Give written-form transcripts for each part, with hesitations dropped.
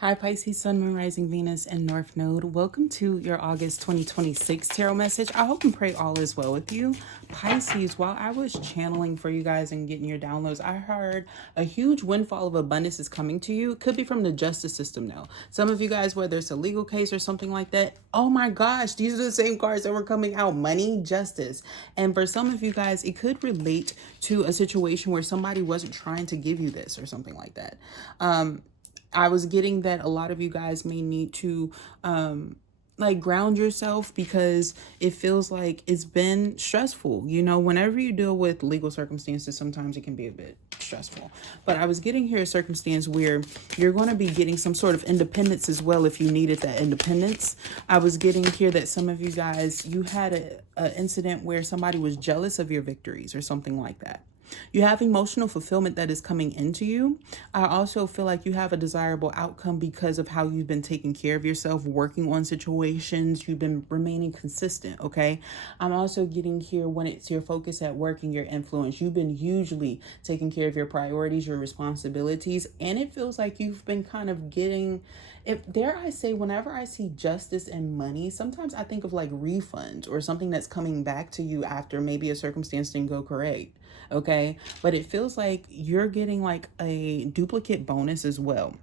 Hi Pisces, Sun, Moon, Rising, Venus, and North Node. Welcome to your August 2026 tarot message. I hope and pray all is well with you. Pisces, while I was channeling for you guys and getting your downloads, I heard a huge windfall of abundance is coming to you. It could be from the justice system now. Some of you guys, whether it's a legal case or something like that, oh my gosh, these are the same cards that were coming out. Money, justice. And for some of you guys, it could relate to a situation where somebody wasn't trying to give you this or something like that. I was getting that a lot of you guys may need to like ground yourself because it feels like it's been stressful. You know, whenever you deal with legal circumstances, sometimes it can be a bit stressful. But I was getting here a circumstance where you're going to be getting some sort of independence as well if you needed that independence. I was getting here that some of you guys, you had a incident where somebody was jealous of your victories or something like that. You have emotional fulfillment that is coming into you. I also feel like you have a desirable outcome because of how you've been taking care of yourself, working on situations. You've been remaining consistent, okay? I'm also getting here when it's your focus at work and your influence. You've been hugely taking care of your priorities, your responsibilities, and it feels like you've been kind of getting, if dare I say, whenever I see justice and money, sometimes I think of like refunds or something that's coming back to you after maybe a circumstance didn't go correct. Okay, but it feels like you're getting like a duplicate bonus as well.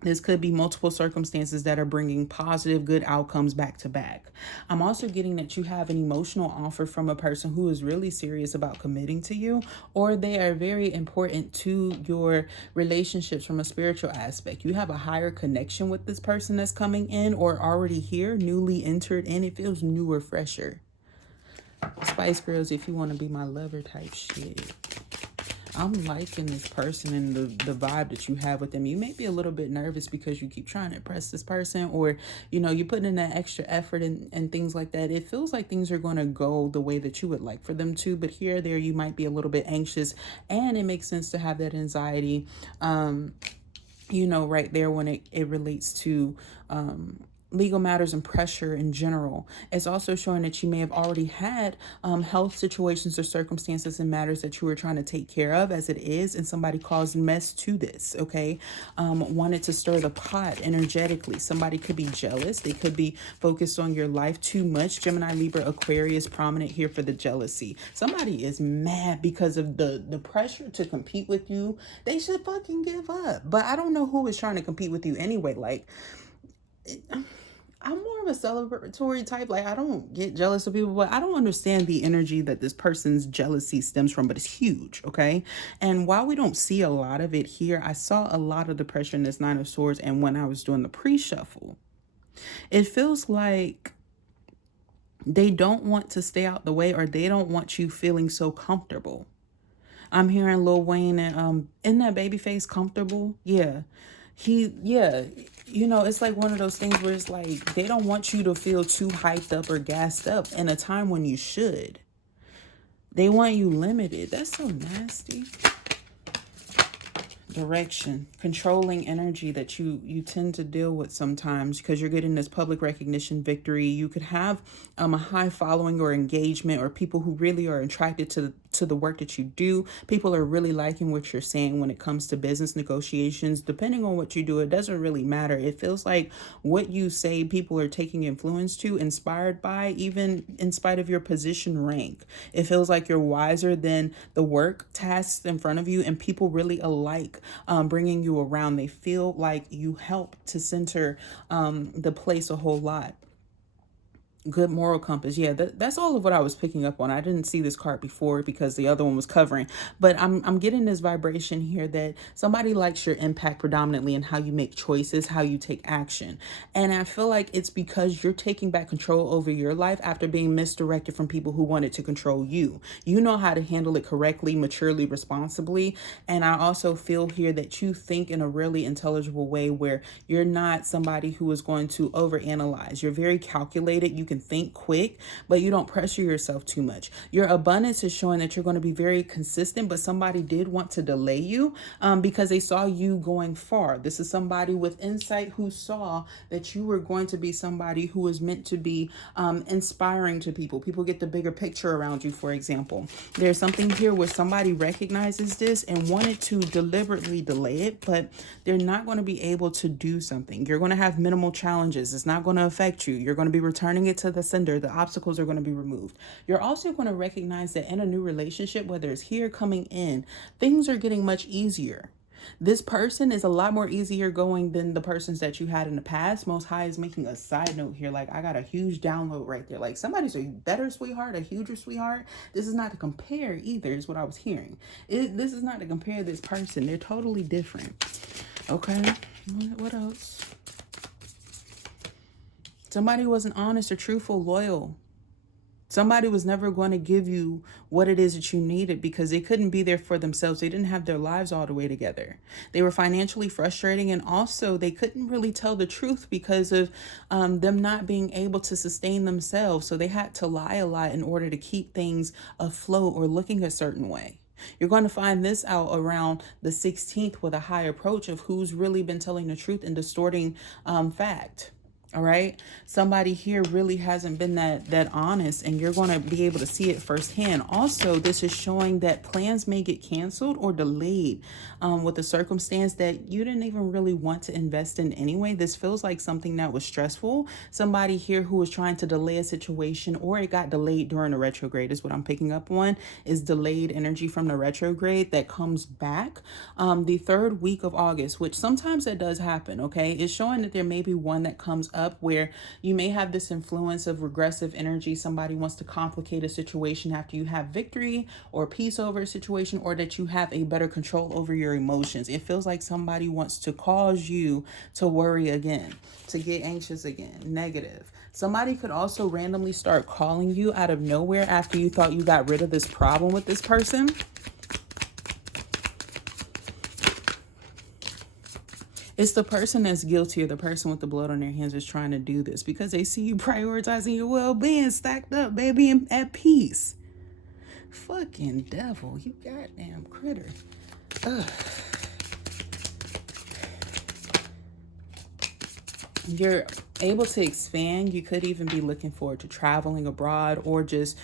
This could be multiple circumstances that are bringing positive, good outcomes back to back. I'm also getting that you have an emotional offer from a person who is really serious about committing to you, or they are very important to your relationships from a spiritual aspect. You have a higher connection with this person that's coming in or already here, newly entered, and it feels newer, fresher. Spice Girls, if you want to be my lover type shit. I'm liking this person and the vibe that you have with them. You may be a little bit nervous because you keep trying to impress this person, or, you know, you're putting in that extra effort and things like that. It feels like things are going to go the way that you would like for them to, but here or there, you might be a little bit anxious, and it makes sense to have that anxiety, you know, right there when it relates to, legal matters and pressure in general. It's also showing that you may have already had health situations or circumstances and matters that you were trying to take care of as it is, and somebody caused mess to this, okay? Wanted to stir the pot energetically. Somebody could be jealous. They could be focused on your life too much. Gemini, Libra, Aquarius, prominent here for the jealousy. Somebody is mad because of the pressure to compete with you. They should fucking give up. But I don't know who is trying to compete with you anyway. Like, I'm more of a celebratory type. Like, I don't get jealous of people, but I don't understand the energy that this person's jealousy stems from, but it's huge, okay? And while we don't see a lot of it here, I saw a lot of the pressure in this Nine of Swords, and when I was doing the pre-shuffle, it feels like they don't want to stay out the way, or they don't want you feeling so comfortable. I'm hearing Lil Wayne and in that Babyface comfortable. Yeah. Yeah, you know, it's like one of those things where it's like they don't want you to feel too hyped up or gassed up in a time when you should. They want you limited. That's so nasty. Direction, controlling energy that you tend to deal with sometimes because you're getting this public recognition victory. You could have a high following or engagement, or people who really are attracted to the work that you do. People are really liking what you're saying when it comes to business negotiations. Depending on what you do, it doesn't really matter. It feels like what you say, people are taking influence to, inspired by, even in spite of your position rank. It feels like you're wiser than the work tasks in front of you, and people really alike bringing you around. They feel like you help to center the place a whole lot. Good moral compass. Yeah, that's all of what I was picking up on. I didn't see this card before because the other one was covering, but I'm getting this vibration here that somebody likes your impact predominantly in how you make choices, how you take action. And I feel like it's because you're taking back control over your life after being misdirected from people who wanted to control you. You know how to handle it correctly, maturely, responsibly. And I also feel here that you think in a really intelligible way where you're not somebody who is going to overanalyze. You're very calculated. You can can think quick, but you don't pressure yourself too much. Your abundance is showing that you're going to be very consistent, but somebody did want to delay you because they saw you going far. This is somebody with insight who saw that you were going to be somebody who is meant to be inspiring to people. People get the bigger picture around you, for example. There's something here where somebody recognizes this and wanted to deliberately delay it, but they're not going to be able to do something. You're going to have minimal challenges. It's not going to affect you. You're going to be returning it to the sender. The obstacles are going to be removed. You're also going to recognize that in a new relationship, whether it's here coming in, things are getting much easier. This person is a lot more easier going than the persons that you had in the past. Most High is making a side note here. Like, I got a huge download right there. Like, somebody's a better sweetheart, a huger sweetheart. This is not to compare either, is what I was hearing. This is not to compare this person. They're totally different. Okay. What else? Somebody wasn't honest or truthful, loyal. Somebody was never going to give you what it is that you needed because they couldn't be there for themselves. They didn't have their lives all the way together. They were financially frustrating, and also they couldn't really tell the truth because of them not being able to sustain themselves. So they had to lie a lot in order to keep things afloat or looking a certain way. You're going to find this out around the 16th with a high approach of who's really been telling the truth and distorting fact. All right. Somebody here really hasn't been that honest, and you're going to be able to see it firsthand. Also, this is showing that plans may get canceled or delayed with a circumstance that you didn't even really want to invest in anyway. This feels like something that was stressful. Somebody here who was trying to delay a situation, or it got delayed during the retrograde is what I'm picking up on, is delayed energy from the retrograde that comes back the third week of August, which sometimes that does happen. Okay. It's showing that there may be one that comes up where you may have this influence of regressive energy. Somebody wants to complicate a situation after you have victory or peace over a situation, or that you have a better control over your emotions. It feels like somebody wants to cause you to worry again, to get anxious again, negative. Somebody could also randomly start calling you out of nowhere after you thought you got rid of this problem with this person. It's the person that's guilty, or the person with the blood on their hands is trying to do this because they see you prioritizing your well-being, stacked up, baby, and at peace. Fucking devil, you goddamn critter. Ugh. You're able to expand. You could even be looking forward to traveling abroad, or just,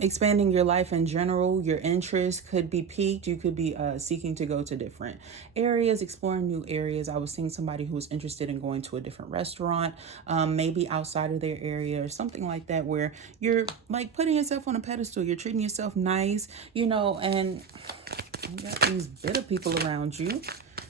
expanding your life in general. Your interest could be piqued. You could be seeking to go to different areas, exploring new areas. I was seeing somebody who was interested in going to a different restaurant, maybe outside of their area or something like that, where you're like putting yourself on a pedestal. You're treating yourself nice, and you got these bitter people around you.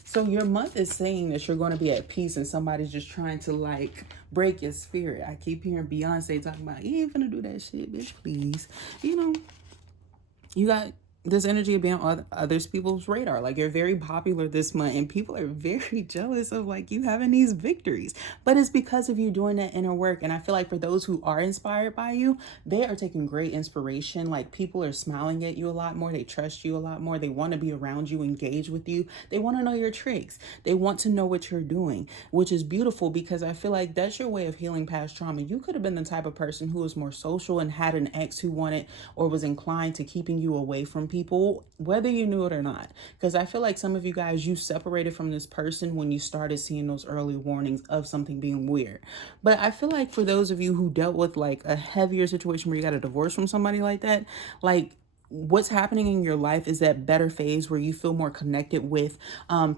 So your month is saying that you're going to be at peace, and somebody's just trying to like break your spirit. I keep hearing Beyonce talking about, you ain't finna do that shit, bitch, please. You got this energy of being on others people's radar. Like, you're very popular this month, and people are very jealous of like you having these victories, but it's because of you doing that inner work. And I feel like for those who are inspired by you, they are taking great inspiration. Like, people are smiling at you a lot more. They trust you a lot more. They want to be around you, engage with you. They want to know your tricks. They want to know what you're doing, which is beautiful, because I feel like that's your way of healing past trauma. You could have been the type of person who was more social and had an ex who wanted or was inclined to keeping you away from people, whether you knew it or not. Because I feel like some of you guys, you separated from this person when you started seeing those early warnings of something being weird. But I feel like for those of you who dealt with like a heavier situation where you got a divorce from somebody like that, like, what's happening in your life is that better phase where you feel more connected with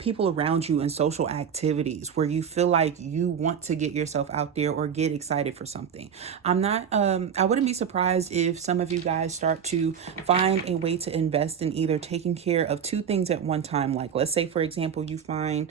people around you and social activities, where you feel like you want to get yourself out there or get excited for something. I wouldn't be surprised if some of you guys start to find a way to invest in either taking care of two things at one time. Like, let's say, for example, you find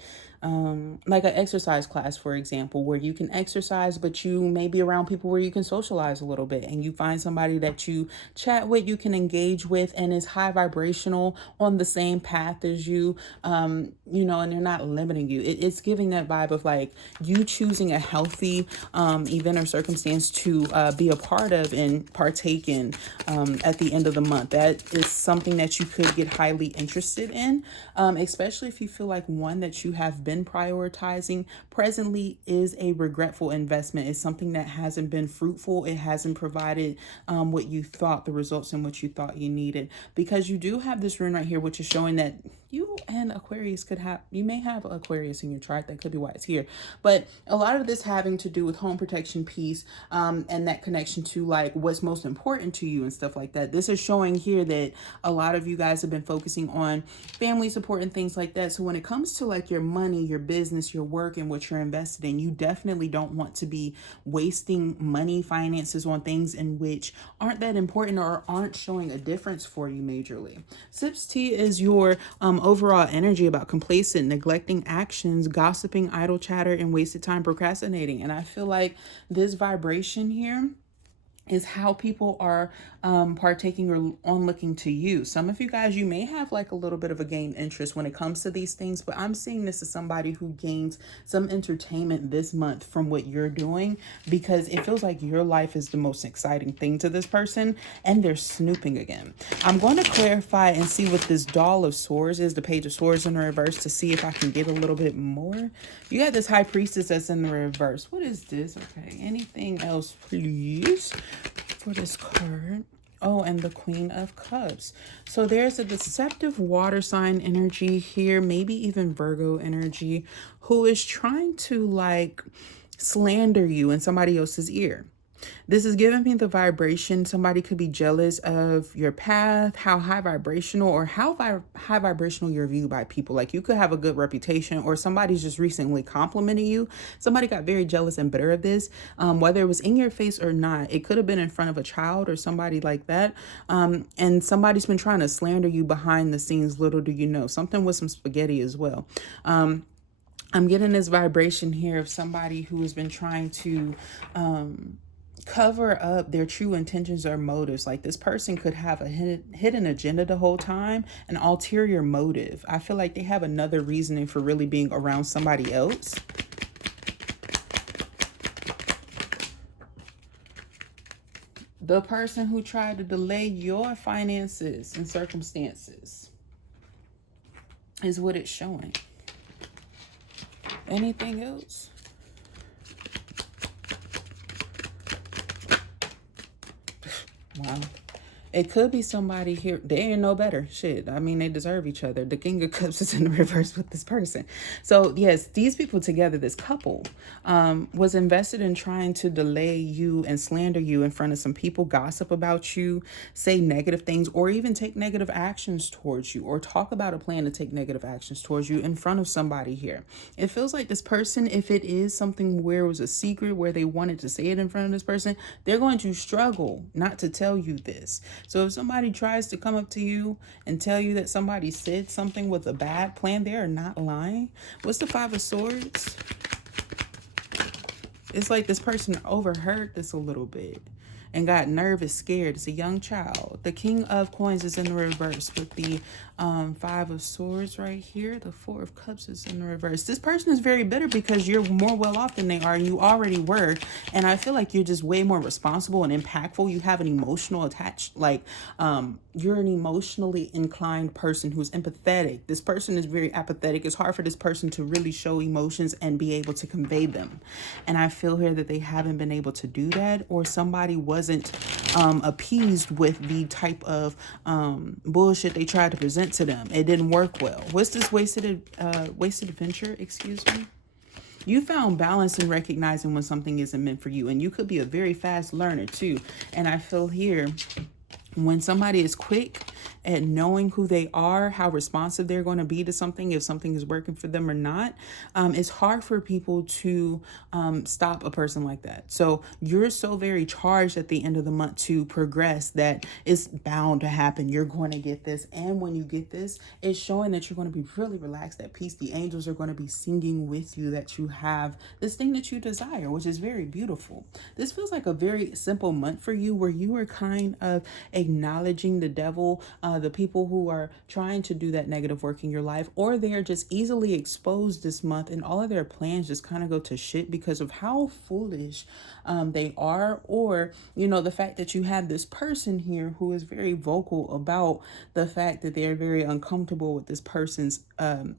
like an exercise class, for example, where you can exercise, but you may be around people where you can socialize a little bit, and you find somebody that you chat with, you can engage with, and is high vibrational, on the same path as you, and they're not limiting you. It's giving that vibe of like you choosing a healthy event or circumstance to be a part of and partake in at the end of the month. That is something that you could get highly interested in, especially if you feel like one that you have been been prioritizing presently is a regretful investment. It's something that hasn't been fruitful. It hasn't provided what you thought, the results in which you thought you needed. Because you do have this rune right here, which is showing that you and Aquarius you may have Aquarius in your chart. That could be why it's here. But a lot of this having to do with home protection, peace, and that connection to like what's most important to you and stuff like that. This is showing here that a lot of you guys have been focusing on family support and things like that. So when it comes to like your money, your business, your work, and what you're invested in, you definitely don't want to be wasting money, finances on things in which aren't that important or aren't showing a difference for you majorly. Sips tea is your overall energy about complacent, neglecting actions, gossiping, idle chatter, and wasted time procrastinating. And I feel like this vibration here is how people are partaking or on looking to you. Some of you guys, you may have like a little bit of a gained interest when it comes to these things, but I'm seeing this as somebody who gains some entertainment this month from what you're doing, because it feels like your life is the most exciting thing to this person and they're snooping again. I'm going to clarify and see what this Doll of Swords is, the Page of Swords in reverse, to see if I can get a little bit more. You got this High Priestess that's in the reverse. What is this? Okay, anything else, please, for this card? Oh, and the Queen of Cups. So there's a deceptive water sign energy here, maybe even Virgo energy, who is trying to like slander you in somebody else's ear. This is giving me the vibration. Somebody could be jealous of your path, how high vibrational or how high vibrational you're viewed by people. Like you could have a good reputation, or somebody's just recently complimented you. Somebody got very jealous and bitter of this, whether it was in your face or not. It could have been in front of a child or somebody like that. And somebody's been trying to slander you behind the scenes. Little do you know, something with some spaghetti as well. I'm getting this vibration here of somebody who has been trying to cover up their true intentions or motives. Like this person could have a hidden agenda the whole time, an ulterior motive. I feel like they have another reasoning for really being around somebody else. The person who tried to delay your finances and circumstances is what it's showing. Anything else? Wow. It could be somebody here. They ain't no better. Shit. I mean, they deserve each other. The King of Cups is in the reverse with this person. So, yes, these people together, this couple, was invested in trying to delay you and slander you in front of some people, gossip about you, say negative things, or even take negative actions towards you, or talk about a plan to take negative actions towards you in front of somebody here. It feels like this person, if it is something where it was a secret, where they wanted to say it in front of this person, they're going to struggle not to tell you this. So if somebody tries to come up to you and tell you that somebody said something with a bad plan, they are not lying. What's the Five of Swords? It's like this person overheard this a little bit and got nervous, scared. It's a young child. The King of Coins is in the reverse with the Five of Swords right here. The Four of Cups is in the reverse. This person is very bitter because you're more well off than they are, and you already were. And I feel like you're just way more responsible and impactful. You have an emotional attached, like you're an emotionally inclined person who's empathetic. This person is very apathetic. It's hard for this person to really show emotions and be able to convey them. And I feel here that they haven't been able to do that, or somebody wasn't appeased with the type of bullshit they tried to present to them. It didn't work well. What's this wasted adventure? Excuse me. You found balance in recognizing when something isn't meant for you, and you could be a very fast learner too. And I feel here, when somebody is quick at knowing who they are, how responsive they're going to be to something, if something is working for them or not, it's hard for people to stop a person like that. So you're so very charged at the end of the month to progress that it's bound to happen. You're going to get this. And when you get this, it's showing that you're going to be really relaxed, at peace. The angels are going to be singing with you that you have this thing that you desire, which is very beautiful. This feels like a very simple month for you, where you are kind of acknowledging the devil, the people who are trying to do that negative work in your life, or they're just easily exposed this month, and all of their plans just kind of go to shit because of how foolish they are, or, you know, the fact that you have this person here who is very vocal about the fact that they're very uncomfortable with this person's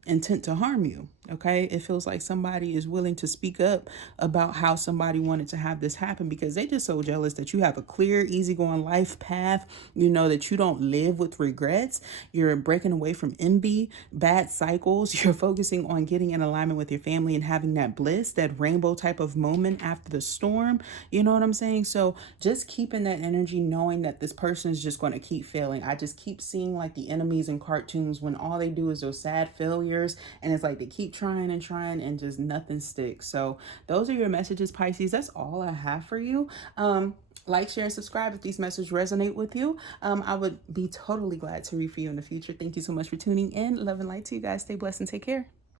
intent to harm you. Okay, it feels like somebody is willing to speak up about how somebody wanted to have this happen because they just so jealous that you have a clear, easygoing life path. You know that you don't live with regrets. You're breaking away from envy, bad cycles. You're focusing on getting in alignment with your family and having that bliss, that rainbow type of moment after the storm. You know what I'm saying? So just keeping that energy, knowing that this person is just going to keep failing. I just keep seeing like the enemies in cartoons when all they do is those sad failures, and it's like they keep trying and just nothing sticks. So those are your messages, Pisces. That's all I have for you. Like, share, and subscribe if these messages resonate with you. I would be totally glad to read for you in the future. Thank you so much for tuning in. Love and light to you guys. Stay blessed and take care.